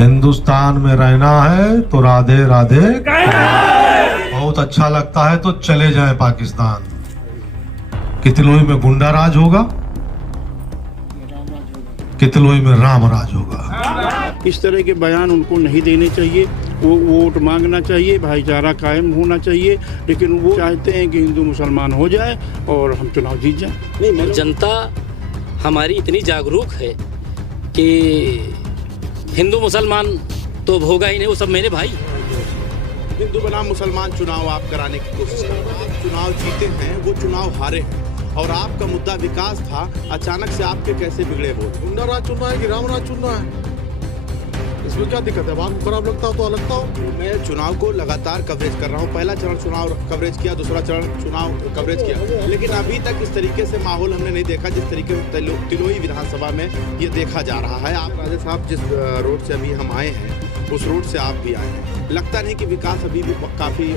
हिंदुस्तान में रहना है तो राधे राधे, बहुत अच्छा लगता है तो चले जाएं पाकिस्तान। कितलोई में गुंडा राज होगा, कितलोई में राम राज होगा। इस तरह के बयान उनको नहीं देने चाहिए। वो वोट मांगना चाहिए, भाईचारा कायम होना चाहिए, लेकिन वो चाहते हैं कि हिंदू मुसलमान हो जाए और हम चुनाव जीत जाए। नहीं, जनता हमारी इतनी जागरूक है कि हिंदू मुसलमान तो होगा ही नहीं, वो सब मेरे भाई। हिंदू बनाम मुसलमान चुनाव आप कराने की कोशिश कर रहे हैं। आप चुनाव जीते हैं, वो चुनाव हारे हैं, और आपका मुद्दा विकास था। अचानक से आपके कैसे बिगड़े वोट? गुंडा राज चुनना है कि राम राज चुनना है, इसमें क्या दिक्कत है? आपको खराब लगता हो तो अलग हो। मैं चुनाव को लगातार कवरेज कर रहा हूँ। पहला चरण चुनाव कवरेज किया, दूसरा चरण चुनाव कवरेज किया, लेकिन अभी तक इस तरीके से माहौल हमने नहीं देखा जिस तरीके से तिलोई विधानसभा में ये देखा जा रहा है। आप राजा साहब जिस रोड से अभी हम आए हैं, उस रोड से आप भी आए हैं, लगता नहीं कि विकास अभी भी काफी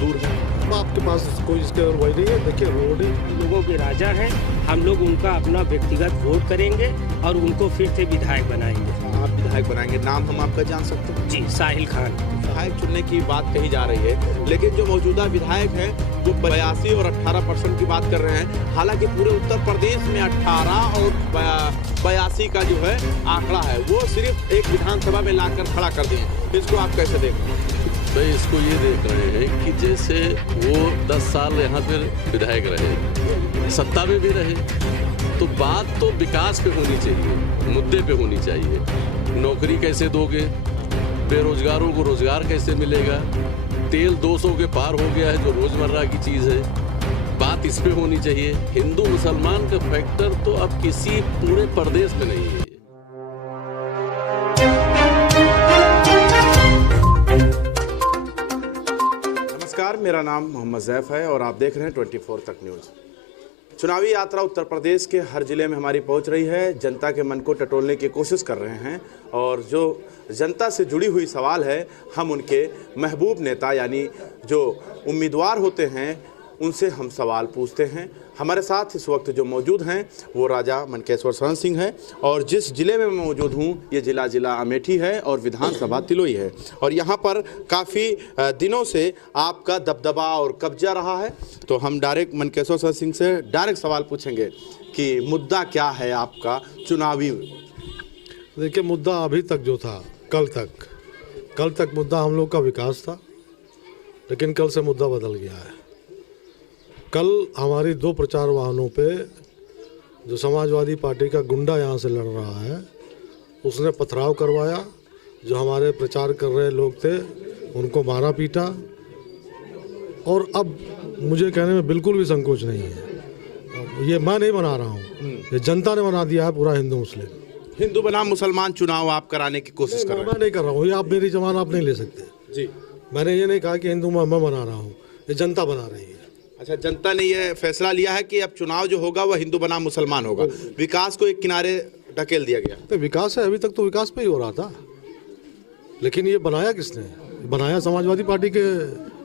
दूर है? आपके पास कोई इसके और वही नहीं है। देखिए, रोड लोगों के राजा हैं, हम लोग उनका अपना व्यक्तिगत वोट करेंगे और उनको फिर से विधायक बनाएंगे। आप विधायक बनाएंगे, नाम हम आपका जान सकते हैं? जी, साहिल खान। विधायक चुनने की बात कही जा रही है, लेकिन जो मौजूदा विधायक हैं वो 82 और 18% की बात कर रहे हैं। हालांकि पूरे उत्तर प्रदेश में 18 और 82 का जो है आंकड़ा है, वो सिर्फ एक विधानसभा में लाकर खड़ा कर दिए। इसको आप कैसे देख रहे हैं? मैं इसको ये देख रहे हैं कि जैसे वो 10 साल यहाँ पर विधायक रहे, सत्ता में भी रहे, तो बात तो विकास पे होनी चाहिए, मुद्दे पे होनी चाहिए। नौकरी कैसे दोगे, बेरोजगारों को रोजगार कैसे मिलेगा, तेल 200 के पार हो गया है जो रोजमर्रा की चीज़ है, बात इस पे होनी चाहिए। हिंदू मुसलमान का फैक्टर तो अब किसी पूरे प्रदेश में नहीं है। नमस्कार, मेरा नाम मोहम्मद ज़ैफ है और आप देख रहे हैं 24 तक न्यूज़। चुनावी यात्रा उत्तर प्रदेश के हर जिले में हमारी पहुंच रही है। जनता के मन को टटोलने की कोशिश कर रहे हैं, और जो जनता से जुड़ी हुई सवाल है, हम उनके महबूब नेता यानी जो उम्मीदवार होते हैं उनसे हम सवाल पूछते हैं। हमारे साथ इस वक्त जो मौजूद हैं वो राजा मनकेश्वर शरण सिंह हैं, और जिस ज़िले में मैं मौजूद हूँ ये ज़िला अमेठी है और विधानसभा तिलोई है, और यहाँ पर काफ़ी दिनों से आपका दबदबा और कब्जा रहा है। तो हम डायरेक्ट मनकेश्वर शरण सिंह से डायरेक्ट सवाल पूछेंगे कि मुद्दा क्या है आपका चुनावी? देखिए, मुद्दा अभी तक जो था, कल तक मुद्दा हम लोग का विकास था, लेकिन कल से मुद्दा बदल गया है। कल हमारी 2 प्रचार वाहनों पे जो समाजवादी पार्टी का गुंडा यहाँ से लड़ रहा है, उसने पथराव करवाया। जो हमारे प्रचार कर रहे लोग थे उनको मारा पीटा, और अब मुझे कहने में बिल्कुल भी संकोच नहीं है। ये मैं नहीं बना रहा हूँ, ये जनता ने बना दिया है पूरा हिंदू मुस्लिम। हिंदू बनाम मुसलमान चुनाव आप कराने की कोशिश कर रहे हैं? मैं नहीं कर रहा हूँ, ये आप मेरी जबान आप नहीं ले सकते जी। मैंने ये नहीं कहा कि हिंदू मैं बना रहा हूँ, ये जनता बना रही है। अच्छा, जनता ने यह फैसला लिया है कि अब चुनाव जो होगा वह हिंदू बनाम मुसलमान होगा, विकास को एक किनारे ढकेल दिया गया। तो विकास है, अभी तक तो विकास पे ही हो रहा था, लेकिन ये बनाया किसने? बनाया समाजवादी पार्टी के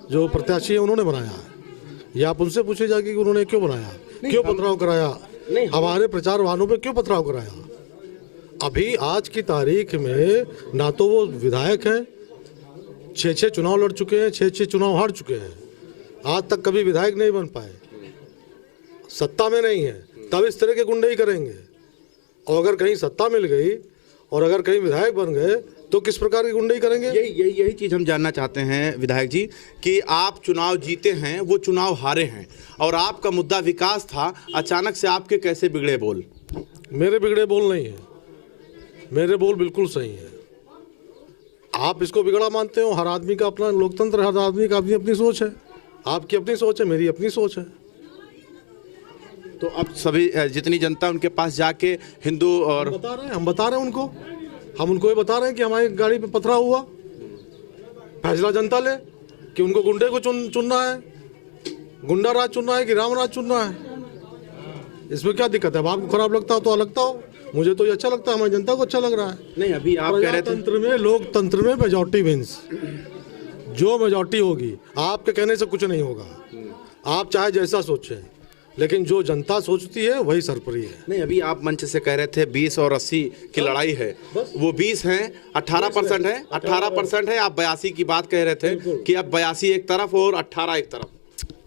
जो प्रत्याशी है उन्होंने बनाया है। ये आप उनसे पूछे जाके कि उन्होंने क्यों बनाया, क्यों पथराव कराया, हमारे प्रचार वाहनों पे क्यों पथराव कराया। अभी आज की तारीख में ना तो वो विधायक हैं, 6 चुनाव लड़ चुके हैं, 6 चुनाव हार चुके हैं, आज तक कभी विधायक नहीं बन पाए, सत्ता में नहीं है, तब इस तरह के गुंडे ही करेंगे। और अगर कहीं सत्ता मिल गई और अगर कहीं विधायक बन गए तो किस प्रकार के गुंडे ही करेंगे? यही चीज़ हम जानना चाहते हैं विधायक जी, कि आप चुनाव जीते हैं, वो चुनाव हारे हैं, और आपका मुद्दा विकास था। अचानक से आपके कैसे बिगड़े बोल? मेरे बिगड़े बोल नहीं है, मेरे बोल बिल्कुल सही है। आप इसको बिगड़ा मानते हो, हर आदमी का अपना लोकतंत्र, हर आदमी का अपनी सोच है, आपकी अपनी सोच है, मेरी अपनी सोच है। तो अब सभी जितनी जनता उनके पास जाके हिंदू और हम बता रहे हैं उनको, हम उनको ये बता रहे हैं कि हमारी गाड़ी पे पथराव हुआ, फैसला जनता ले कि उनको गुंडे को चुनना है, गुंडा राज चुनना है कि राम राज चुनना है। इसमें क्या दिक्कत है? अब आपको खराब लगता हो तो लगता हो, मुझे तो ये अच्छा लगता है, हमारी जनता को अच्छा लग रहा है। नहीं, अभी आप कह रहे थे लोकतंत्र में मेजॉरिटी विंस, जो मेजॉरिटी होगी, आपके कहने से कुछ नहीं होगा। आप चाहे जैसा सोचें, लेकिन जो जनता सोचती है वही सर्वोपरि है। नहीं, अभी आप मंच से कह रहे थे 20 और 80 की लड़ाई है, वो 20 हैं, 18% है, 18% है। आप 82 की बात कह रहे थे कि अब 82 एक तरफ और 18 एक तरफ।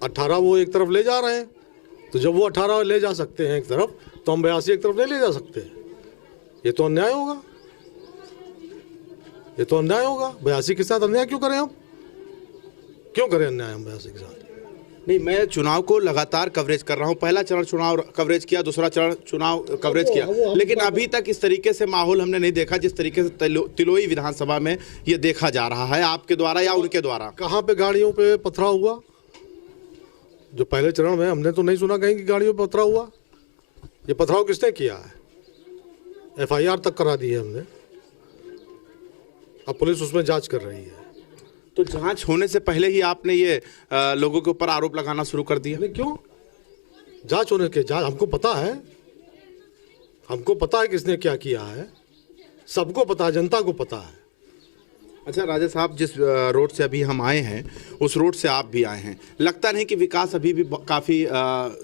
18 वो एक तरफ ले जा रहे हैं, तो जब वो 18 ले जा सकते हैं एक तरफ, तो हम 82 एक तरफ नहीं ले जा सकते। ये तो अन्याय होगा, ये तो अन्याय होगा। 82 के साथ अन्याय क्यों करें हम? क्यों करें अन्याय हम 82 के साथ? नहीं, मैं चुनाव को लगातार कवरेज कर रहा हूं। पहला चरण चुनाव कवरेज किया, दूसरा चरण चुनाव कवरेज किया, लेकिन अभी तक इस तरीके से माहौल हमने नहीं देखा जिस तरीके से तिलोई विधानसभा में ये देखा जा रहा है, आपके द्वारा या उनके द्वारा। कहाँ पे गाड़ियों पे पथराव हुआ? जो पहले चरण में हमने तो नहीं सुना कहीं कि गाड़ियों पे पथराव हुआ। ये पथराव किसने किया है? FIR तक करा दी है हमने, अब पुलिस उसमें जांच कर रही है। तो जांच होने से पहले ही आपने ये लोगों के ऊपर आरोप लगाना शुरू कर दिया? नहीं, क्यों? जांच होने के जांच हमको पता है, हमको पता है किसने क्या किया है, सबको पता है, जनता को पता है। अच्छा राजा साहब, जिस रोड से अभी हम आए हैं उस रोड से आप भी आए हैं, लगता नहीं कि विकास अभी भी काफ़ी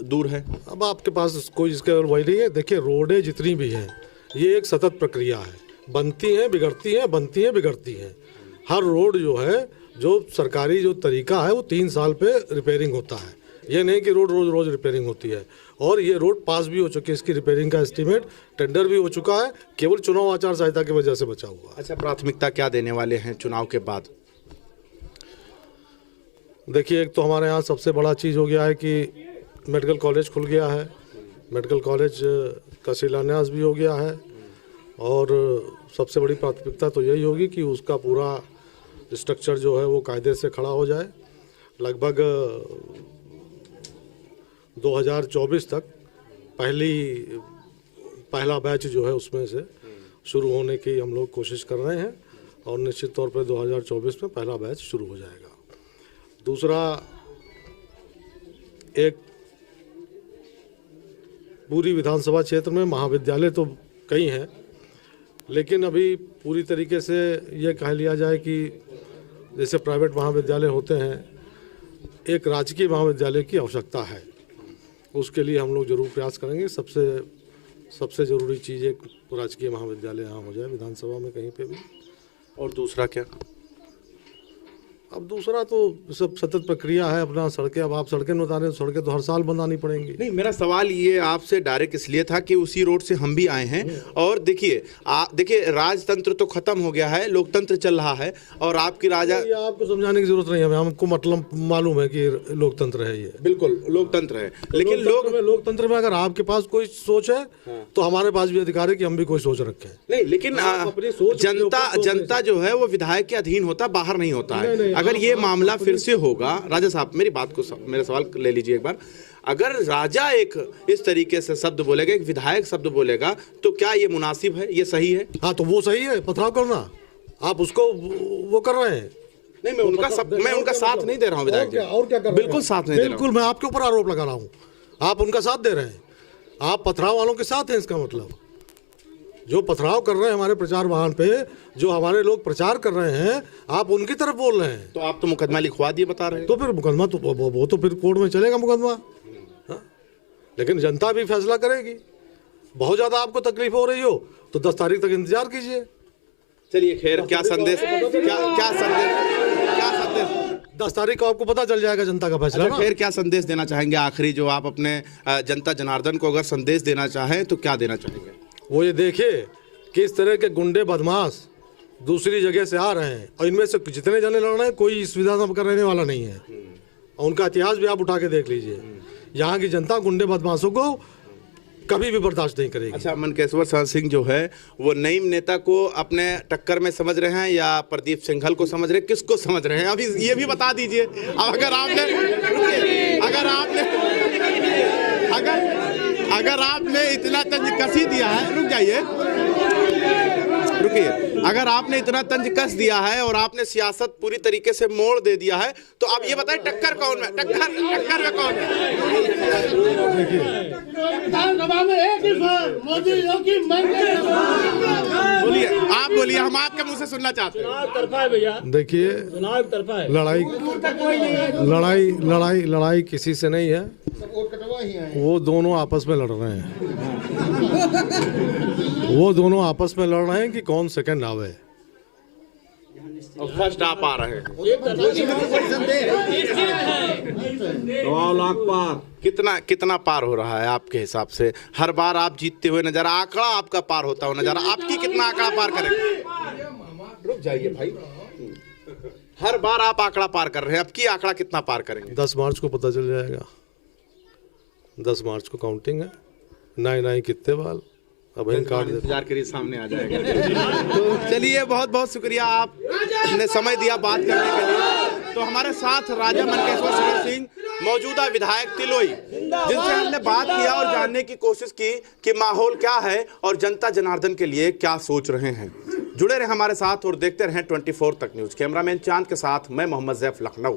दूर है? अब आपके पास कोई इसके वही नहीं है। देखिए, रोडें जितनी भी हैं ये एक सतत प्रक्रिया है, बनती हैं बिगड़ती हैं, बनती हैं बिगड़ती हैं। हर रोड जो है, जो सरकारी जो तरीका है वो 3 साल पे रिपेयरिंग होता है। ये नहीं कि रोड रोज रोज रिपेयरिंग होती है। और ये रोड पास भी हो चुकी है, इसकी रिपेयरिंग का एस्टीमेट टेंडर भी हो चुका है, केवल चुनाव आचार संहिता की वजह से बचा हुआ है। अच्छा, प्राथमिकता क्या देने वाले हैं चुनाव के बाद? देखिए, एक तो हमारे यहाँ सबसे बड़ा चीज़ हो गया है कि मेडिकल कॉलेज खुल गया है, मेडिकल कॉलेज का शिलान्यास भी हो गया है, और सबसे बड़ी प्राथमिकता तो यही होगी कि उसका पूरा स्ट्रक्चर जो है वो कायदे से खड़ा हो जाए। लगभग 2024 तक पहला बैच जो है उसमें से शुरू होने की हम लोग कोशिश कर रहे हैं, और निश्चित तौर पर 2024 में पहला बैच शुरू हो जाएगा। दूसरा, एक पूरी विधानसभा क्षेत्र में महाविद्यालय तो कई हैं, लेकिन अभी पूरी तरीके से ये कह लिया जाए कि जैसे प्राइवेट महाविद्यालय होते हैं, एक राजकीय महाविद्यालय की आवश्यकता है। उसके लिए हम लोग जरूर प्रयास करेंगे। सबसे ज़रूरी चीज़ एक राजकीय महाविद्यालय यहाँ हो जाए विधानसभा में कहीं पे भी। और दूसरा क्या? अब दूसरा तो सब सतत प्रक्रिया है अपना। सड़कें, अब आप सड़कें बता रहे हैं, सड़कें तो हर साल बनानी पड़ेंगी। नहीं, मेरा सवाल ये आपसे डायरेक्ट इसलिए था कि उसी रोड से हम भी आए हैं, और देखिए राजतंत्र तो खत्म हो गया है, लोकतंत्र चल रहा है, और आपकी राजा। ये आपको समझाने की जरूरत नहीं है, हमको मतलब मालूम है कि लोकतंत्र है ये। बिल्कुल लोकतंत्र है, लेकिन लोकतंत्र में अगर आपके पास कोई सोच है तो हमारे पास भी अधिकार है कि हम भी कोई सोच रखें। नहीं, लेकिन जनता जो है वो विधायक के अधीन होता, बाहर नहीं होता है। अगर ये मामला फिर से होगा, राजा साहब मेरी बात को, मेरा सवाल ले लीजिए एक बार, अगर राजा एक इस तरीके से शब्द बोलेगा, एक विधायक शब्द बोलेगा, तो क्या ये मुनासिब है, ये सही है? हाँ, तो वो सही है पथराव करना। आप उसको वो कर रहे हैं। नहीं, मैं उनका साथ नहीं दे रहा हूँ विधायक जी, और क्या कर रहे हैं? बिल्कुल साथ नहीं दे रहा हूँ। बिल्कुल, मैं आपके ऊपर आरोप लगा रहा हूँ, आप उनका साथ दे रहे हैं। आप पथराव वालों के साथ हैं, इसका मतलब जो पथराव कर रहे हैं हमारे प्रचार वाहन पे, जो हमारे लोग प्रचार कर रहे हैं, आप उनकी तरफ बोल रहे हैं। तो आप तो मुकदमा लिखवा दिए बता रहे हैं। तो फिर मुकदमा तो वो तो फिर कोर्ट में चलेगा मुकदमा। हाँ? लेकिन जनता भी फैसला करेगी। बहुत ज़्यादा आपको तकलीफ हो रही हो तो 10 तारीख तक इंतजार कीजिए। चलिए, खैर, क्या संदेश 10 तारीख को आपको पता चल जाएगा जनता का फैसला। अच्छा, फिर क्या संदेश देना चाहेंगे आखिरी, जो आप अपने जनता जनार्दन को अगर संदेश देना चाहें तो क्या देना चाहेंगे? वो ये देखे किस तरह के गुंडे बदमाश दूसरी जगह से आ रहे हैं, और इनमें से जितने जने लड़ रहे हैं कोई इस विधानसभा का रहने वाला नहीं है। और उनका इतिहास भी आप उठा के देख लीजिए। यहाँ की जनता गुंडे बदमाशों को कभी भी बर्दाश्त नहीं करेगी। अच्छा, मनकेश्वर सिंह जो है वो नईम नेता को अपने टक्कर में समझ रहे हैं या प्रदीप सिंघल को समझ रहे हैं, किसको समझ रहे हैं, अभी ये भी बता दीजिए। अब अगर आपने इतना तंज कसी दिया है, रुक रुकिए, अगर आपने इतना तंज कस दिया है और आपने सियासत पूरी तरीके से मोड़ दे दिया है, तो अब ये बताएं टक्कर कौन है? टक्कर में कौन है? बोलिए, आप बोलिए, हम आपके मुंह से सुनना चाहते हैं। देखिए, लड़ाई किसी से नहीं है, वो दोनों आपस में लड़ रहे हैं। वो दोनों आपस में लड़ रहे हैं कि कौन सेकंड आवे। और फर्स्ट आप आ रहे हैं। 9 लाख पार। कितना पार हो रहा है आपके हिसाब से? हर बार आप जीतते हुए नजर, आंकड़ा आपका पार होता हुआ नजर, आपकी कितना आंकड़ा पार करेंगे? रुक जाइए भाई, हर बार आप आंकड़ा पार कर रहे हैं, अब की आंकड़ा कितना पार करेंगे? 10 मार्च को पता चल जाएगा। 10 मार्च को काउंटिंग है। नाई कितने बाल अब इंतजार करिए, सामने आ जाएगा। तो चलिए, बहुत बहुत शुक्रिया आपने समय दिया बात करने के लिए। तो हमारे साथ राजा मनकेश्वर सुगर सिंह, मौजूदा विधायक तिलोई, जिनसे हमने बात किया और जानने की कोशिश की कि माहौल क्या है और जनता जनार्दन के लिए क्या सोच रहे हैं। जुड़े रहे हमारे साथ और देखते रहें 24 तक न्यूज। कैमरामैन चांद के साथ मैं मोहम्मद जैफ, लखनऊ।